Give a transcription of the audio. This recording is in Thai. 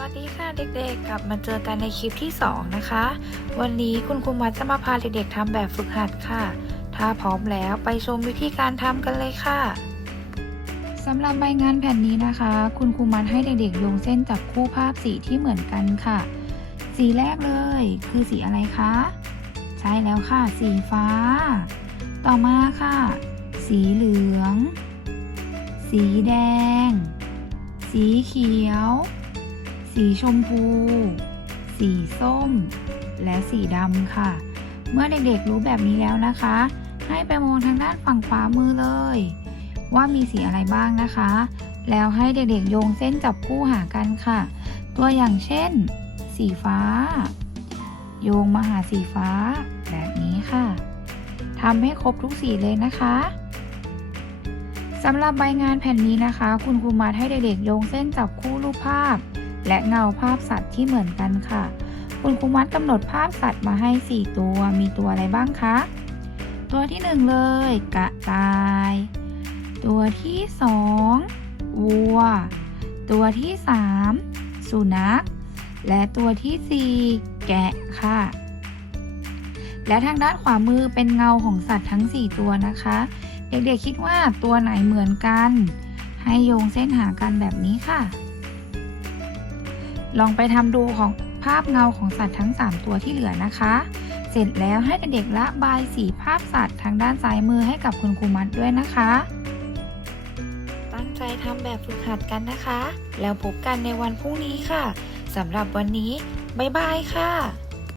วัสดีค่ะเด็กๆ กลับมาเจอกันในคลิปที่ 2 นะคะ วันนี้คุณครูมัดจะมาพาเด็กๆทำแบบฝึกหัดค่ะ ถ้าพร้อมแล้วไปชมวิธีการทำกันเลยค่ะสำหรับใบงานแผ่นนี้นะคะ คุณครูมัดให้เด็กๆโยงเส้นจับคู่ภาพสีที่เหมือนกันค่ะ สีแรกเลย คือสีอะไรคะ ใช่แล้วค่ะ สีฟ้า ต่อมาค่ะ สีเหลือง สีแดง สีเขียว สีชมพู สีส้ม และสีดำค่ะ เมื่อเด็กๆรู้แบบนี้แล้วนะคะ ให้ไปมองทางด้านฝั่งขวามือเลย ว่ามีสีอะไรบ้างนะคะ แล้วให้เด็กๆโยงเส้นจับคู่หากันค่ะ ตัวอย่างเช่น สีฟ้า โยงมาหาสีฟ้า แบบนี้ค่ะทำให้ครบทุกสีเลยนะคะสำหรับใบงานแผ่นนี้นะคะ คุณครูมาให้เด็กๆโยงเส้นจับคู่รูปภาพ และเงาภาพสัตว์ที่เหมือนกันค่ะ คุณครูมัดกำหนดภาพสัตว์มาให้ 4 ตัว มีตัวอะไรบ้างคะ ตัวที่ 1 เลย กระต่าย ตัวที่ 2 วัว ตัวที่ 3 สุนัข และตัวทีสี่4 แกะค่ะ และทางด้านขวามือเป็นเงาของสัตว์ทั้ง 4 ตัวนะคะ เด็กๆคิดว่าตัวไหนเหมือนกัน ให้โยงเส้นหากันแบบนี้ค่ะ ลองไปทำดูของภาพเงาของสัตว์ทั้ง 3 ตัวที่เหลือนะคะ เสร็จแล้วให้เด็กๆระบายสีภาพสัตว์ทางด้านซ้ายมือให้กับคุณครูมัดด้วยนะคะ ตั้งใจทำแบบฝึกหัดกันนะคะ แล้วพบกันในวันพรุ่งนี้ค่ะสำหรับวันนี้ บ๊ายบายค่ะ